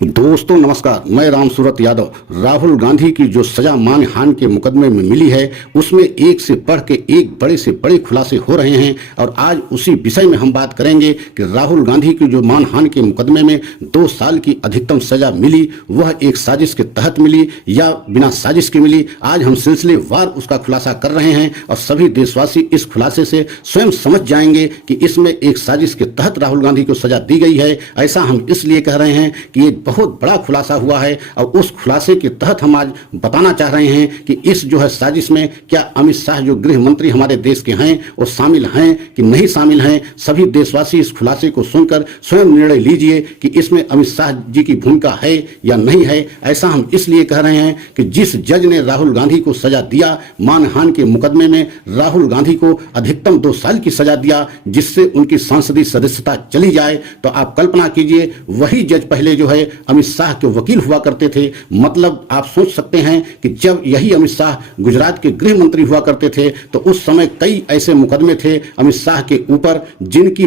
दोस्तों नमस्कार, मैं राम सूरत यादव। राहुल गांधी की जो सजा मानहानि के मुकदमे में मिली है उसमें एक से बढ़ के एक बड़े से बड़े खुलासे हो रहे हैं और आज उसी विषय में हम बात करेंगे कि राहुल गांधी की जो मानहानि के मुकदमे में 2 साल की अधिकतम सजा मिली वह एक साजिश के तहत मिली या बिना साजिश के मिली। आज हम सिलसिलेवार उसका खुलासा कर रहे हैं और सभी देशवासी इस खुलासे से स्वयं समझ जाएंगे कि इसमें एक साजिश के तहत राहुल गांधी को सजा दी गई है। ऐसा हम इसलिए कह रहे हैं कि एक बहुत बड़ा खुलासा हुआ है और उस खुलासे के तहत हम आज बताना चाह रहे हैं कि इस जो है साजिश में क्या अमित शाह जो गृह मंत्री हमारे देश के हैं वो शामिल हैं कि नहीं शामिल हैं। सभी देशवासी इस खुलासे को सुनकर स्वयं निर्णय लीजिए कि इसमें अमित शाह जी की भूमिका है या नहीं है। ऐसा हम इसलिए कह रहे हैं कि जिस जज ने राहुल गांधी को सजा दिया मानहानि के मुकदमे में, राहुल गांधी को अधिकतम 2 साल की सजा दिया जिससे उनकी संसदीय सदस्यता चली जाए, तो आप कल्पना कीजिए वही जज पहले जो है अमित शाह के वकील हुआ करते थे। मतलब आप सोच सकते हैं कि जब यही अमित शाह गुजरात के गृह मंत्री हुआ करते थे तो उस समय कई ऐसे मुकदमे थे अमित शाह के ऊपर जिनकी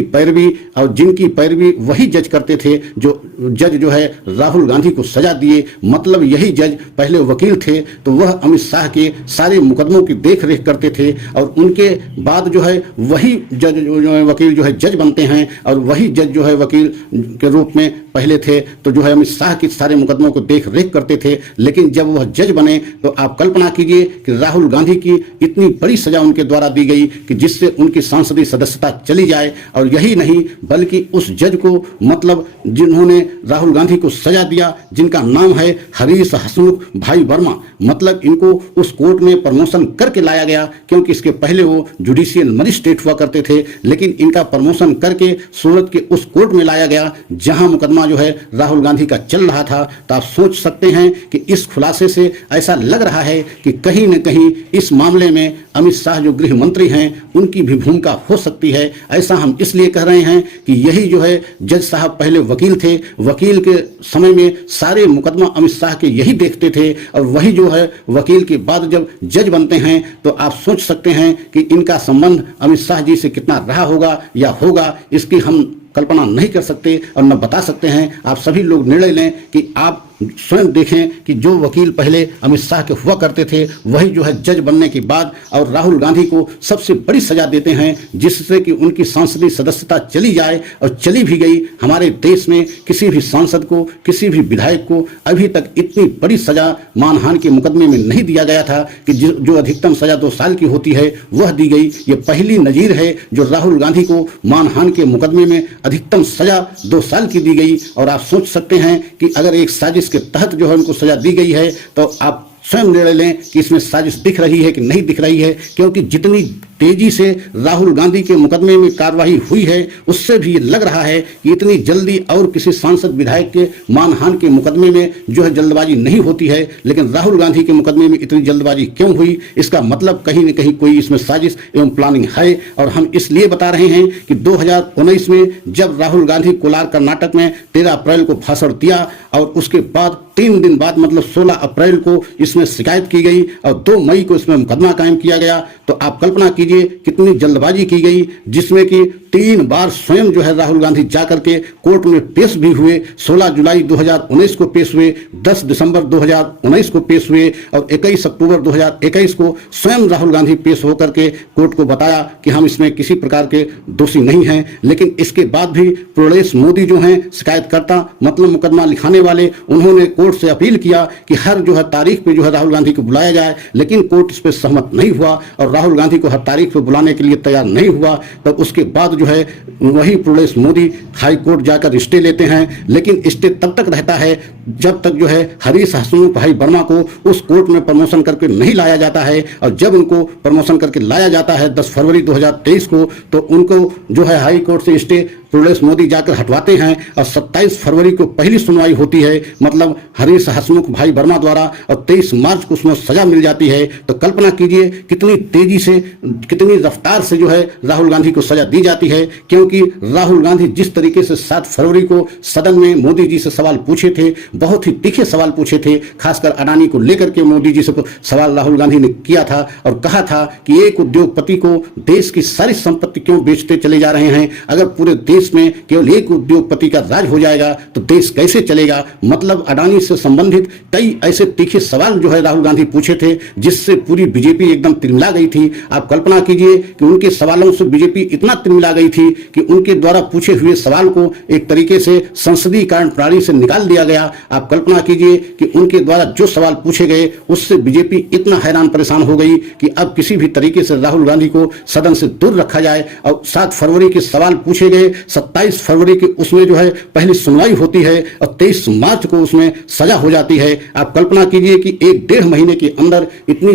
पैरवी वही जज करते थे जो जज जो है राहुल गांधी को सजा दिए। मतलब यही जज पहले वकील थे तो वह अमित शाह के सारे मुकदमों की देख रेख करते थे और उनके बाद जो है वही जज जो है वकील जो है जज बनते हैं और वही जज जो है वकील के रूप में पहले थे तो जो है अमित शाह के सारे मुकदमों को देख रेख करते थे। लेकिन जब वह जज बने तो आप कल्पना कीजिए कि राहुल गांधी की इतनी बड़ी सजा उनके द्वारा दी गई कि जिससे उनकी संसदीय सदस्यता चली जाए। और यही नहीं बल्कि उस जज को मतलब जिन्होंने राहुल गांधी को सजा दिया जिनका नाम है हरीश हसमुख भाई वर्मा, मतलब इनको उस कोर्ट में प्रमोशन करके लाया गया क्योंकि इसके पहले वो जुडिशियल मजिस्ट्रेट हुआ करते थे। लेकिन इनका प्रमोशन करके सूरत के उस कोर्ट में लाया गया जहां मुकदमा जो है राहुल गांधी का चल रहा था। तो आप सोच सकते हैं कि इस खुलासे से ऐसा लग रहा है कि कहीं न कहीं इस मामले में अमित शाह जो गृह मंत्री हैं उनकी भी भूमिका हो सकती है। ऐसा हम इसलिए कह रहे हैं कि यही जो है जज साहब पहले वकील थे, वकील के समय में सारे मुकदमा अमित शाह के यही देखते थे और वही जो है वकील के बाद जब जज बनते हैं तो आप सोच सकते हैं कि इनका संबंध अमित शाह जी से कितना रहा होगा या होगा, इसकी हम कल्पना नहीं कर सकते और न बता सकते हैं। आप सभी लोग निर्णय लें कि आप स्वयं देखें कि जो वकील पहले अमित शाह के हुआ करते थे वही जो है जज बनने के बाद और राहुल गांधी को सबसे बड़ी सजा देते हैं जिससे कि उनकी संसदीय सदस्यता चली जाए और चली भी गई। हमारे देश में किसी भी सांसद को किसी भी विधायक को अभी तक इतनी बड़ी सजा मानहानि के मुकदमे में नहीं दिया गया था कि जो अधिकतम सजा 2 साल की होती है वह दी गई। ये पहली नजीर है जो राहुल गांधी को मानहानि के मुकदमे में अधिकतम सजा 2 साल की दी गई। और आप सोच सकते हैं कि अगर एक साजिश के तहत जो है उनको सजा दी गई है तो आप स्वयं निर्णय लें कि इसमें साजिश दिख रही है कि नहीं दिख रही है। क्योंकि जितनी तेजी से राहुल गांधी के मुकदमे में कार्रवाई हुई है उससे भी ये लग रहा है कि इतनी जल्दी और किसी सांसद विधायक के मानहानि के मुकदमे में जो है जल्दबाजी नहीं होती है, लेकिन राहुल गांधी के मुकदमे में इतनी जल्दबाजी क्यों हुई? इसका मतलब कहीं न कहीं कोई इसमें साजिश एवं प्लानिंग है। और हम इसलिए बता रहे हैं कि 2019 में जब राहुल गांधी कोलार कर्नाटक में 13 अप्रैल को भाषण दिया और उसके बाद 3 दिन बाद मतलब 16 अप्रैल को इसमें शिकायत की गई और 2 मई को इसमें मुकदमा कायम किया गया। तो आप कल्पना कीजिए कितनी जल्दबाजी की गई जिसमें कि 3 बार स्वयं जो है राहुल गांधी जाकर के कोर्ट में पेश भी हुए। 16 जुलाई 2019 को पेश हुए, 10 दिसंबर 2019 को पेश हुए और 21 अक्टूबर 2021 को स्वयं राहुल गांधी पेश होकर के कोर्ट को बताया कि हम इसमें किसी प्रकार के दोषी नहीं हैं। लेकिन इसके बाद भी प्रोलेस मोदी जो हैं शिकायतकर्ता मतलब मुकदमा लिखाने वाले, उन्होंने कोर्ट से अपील किया कि हर जो है तारीख पे जो है राहुल गांधी को बुलाया जाए, लेकिन कोर्ट इस पर सहमत नहीं हुआ और राहुल गांधी को हर तारीख पे बुलाने के लिए तैयार नहीं हुआ। तब उसके बाद जो है वही प्रोलेस मोदी हाई कोर्ट जाकर स्टे लेते हैं। लेकिन स्टे तब तक रहता है जब तक जो है हरीश हसमुख भाई वर्मा को उस कोर्ट में प्रमोशन करके नहीं लाया जाता है। और जब उनको प्रमोशन करके लाया जाता है 10 फरवरी 2023 को तो उनको जो है हाई कोर्ट से स्टे प्रोलेस मोदी जाकर हटवाते हैं और 27 फरवरी को पहली सुनवाई होती है मतलब हरीश हसमुख भाई वर्मा द्वारा और 23 मार्च को उसमें सजा मिल जाती है। तो कल्पना कीजिए कितनी तेजी तेजी से, कितनी रफ्तार से जो है राहुल गांधी को सजा दी जाती है, क्योंकि राहुल गांधी जिस तरीके से 7 फरवरी को सदन में मोदी जी से सवाल पूछे थे, बहुत ही तीखे सवाल पूछे थे, खासकर अडानी को लेकर के मोदी जी से सवाल राहुल गांधी ने किया था और कहा था कि एक उद्योगपति को देश की सारी संपत्ति क्यों बेचते चले जा रहे हैं, अगर पूरे देश में केवल एक उद्योगपति का राज हो जाएगा तो देश कैसे चलेगा। मतलब अडानी से संबंधित कई ऐसे तीखे सवाल जो है राहुल गांधी पूछे थे, जिससे पूरी बीजेपी एकदम तिलमिला गई थी। आप कल्पना कीजिए कि उनके सवालों से बीजेपी इतना तिलमिला गई थी कि उनके द्वारा पूछे हुए सवाल को एक तरीके से संसदीय कार्य प्रणाली से निकाल दिया गया। आप कल्पना कीजिए कि उनके द्वारा जो सवाल पूछे गए उससे बीजेपी इतना हैरान परेशान हो गई कि अब किसी भी तरीके से राहुल गांधी को सदन से दूर रखा जाए। और 7 फरवरी के सवाल पूछे गए, 27 फरवरी के उसमें जो है पहली सुनवाई होती है और 23 मार्च को उसमें सजा हो जाती है। आप कल्पना कीजिए कि 1-1.5 महीने के अंदर इतनी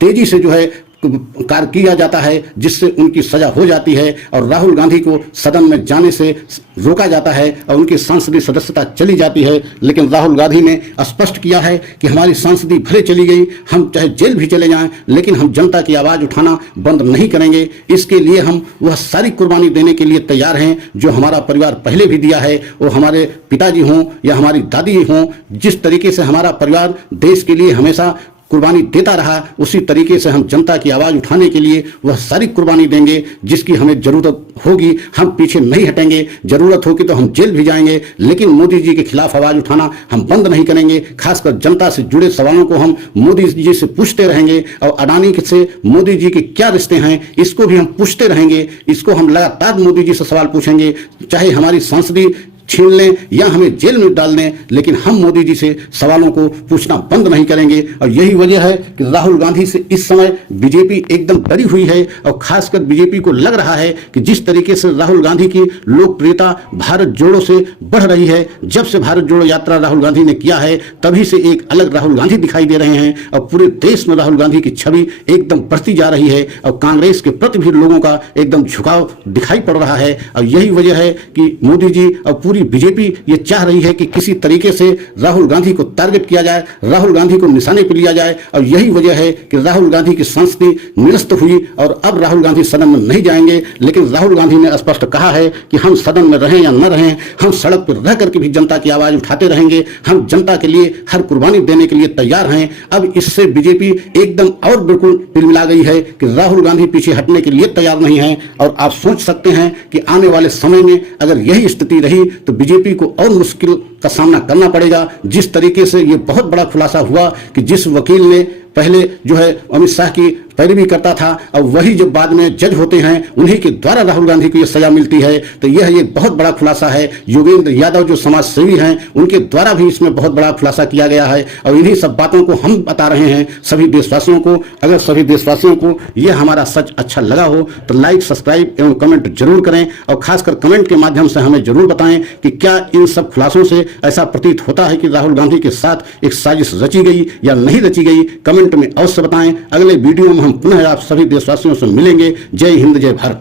तेजी से जो है कार्य किया जाता है, जिससे उनकी सजा हो जाती है और राहुल गांधी को सदन में जाने से रोका जाता है और उनकी सांसदीय सदस्यता चली जाती है। लेकिन राहुल गांधी ने स्पष्ट किया है कि हमारी सांसदी भले चली गई, हम चाहे जेल भी चले जाएं, लेकिन हम जनता की आवाज उठाना बंद नहीं करेंगे। इसके लिए हम वह सारी कुर्बानी देने के लिए तैयार हैं जो हमारा परिवार पहले भी दिया है। वो हमारे पिताजी हों या हमारी दादी हों, जिस तरीके से हमारा परिवार देश के लिए हमेशा कुर्बानी देता रहा, उसी तरीके से हम जनता की आवाज़ उठाने के लिए वह सारी कुर्बानी देंगे जिसकी हमें ज़रूरत होगी। हम पीछे नहीं हटेंगे, ज़रूरत होगी तो हम जेल भी जाएंगे, लेकिन मोदी जी के खिलाफ आवाज़ उठाना हम बंद नहीं करेंगे। खासकर जनता से जुड़े सवालों को हम मोदी जी से पूछते रहेंगे और अडानी से मोदी जी के क्या रिश्ते हैं इसको भी हम पूछते रहेंगे। इसको हम लगातार मोदी जी से सवाल पूछेंगे, चाहे हमारी संसदीय छीन लें या हमें जेल में डाल दें, लेकिन हम मोदी जी से सवालों को पूछना बंद नहीं करेंगे। और यही वजह है कि राहुल गांधी से इस समय बीजेपी एकदम डरी हुई है और खासकर बीजेपी को लग रहा है कि जिस तरीके से राहुल गांधी की लोकप्रियता भारत जोड़ो से बढ़ रही है, जब से भारत जोड़ो यात्रा राहुल गांधी ने किया है तभी से एक अलग राहुल गांधी दिखाई दे रहे हैं और पूरे देश में राहुल गांधी की छवि एकदम बढ़ती जा रही है और कांग्रेस के प्रति भी लोगों का एकदम झुकाव दिखाई पड़ रहा है। और यही वजह है कि मोदी जी और पूरी बीजेपी ये चाह रही है कि किसी तरीके से राहुल गांधी को टारगेट किया जाए, राहुल गांधी को निशाने पर लिया जाए। और यही वजह है कि राहुल गांधी की संसदी निरस्त हुई और अब राहुल गांधी सदन में नहीं जाएंगे। लेकिन राहुल गांधी ने स्पष्ट कहा है कि हम सदन में रहें या न रहें, हम सड़क पर रह करके भी जनता की आवाज उठाते रहेंगे, हम जनता के लिए हर कुर्बानी देने के लिए तैयार हैं। अब इससे बीजेपी एकदम और बिल्कुल तिलमिला गई है कि राहुल गांधी पीछे हटने के लिए तैयार नहीं है। और आप सोच सकते हैं कि आने वाले समय में अगर यही स्थिति रही तो बीजेपी को और मुश्किल का सामना करना पड़ेगा। जिस तरीके से ये बहुत बड़ा खुलासा हुआ कि जिस वकील ने पहले जो है अमित शाह की पैरवी करता था और वही जब बाद में जज होते हैं उन्हीं के द्वारा राहुल गांधी को यह सजा मिलती है, तो यह एक बहुत बड़ा खुलासा है। योगेंद्र यादव जो समाज सेवी हैं उनके द्वारा भी इसमें बहुत बड़ा खुलासा किया गया है और इन्हीं सब बातों को हम बता रहे हैं सभी देशवासियों को। अगर सभी देशवासियों को यह हमारा सच अच्छा लगा हो तो लाइक, सब्सक्राइब एवं कमेंट जरूर करें और खासकर कमेंट के माध्यम से हमें जरूर बताएं कि क्या इन सब खुलासों से ऐसा प्रतीत होता है कि राहुल गांधी के साथ एक साजिश रची गई या नहीं रची गई। कमेंट में अवश्य बताएं। अगले वीडियो में हम पुनः आप सभी देशवासियों से मिलेंगे। जय हिंद, जय भारत।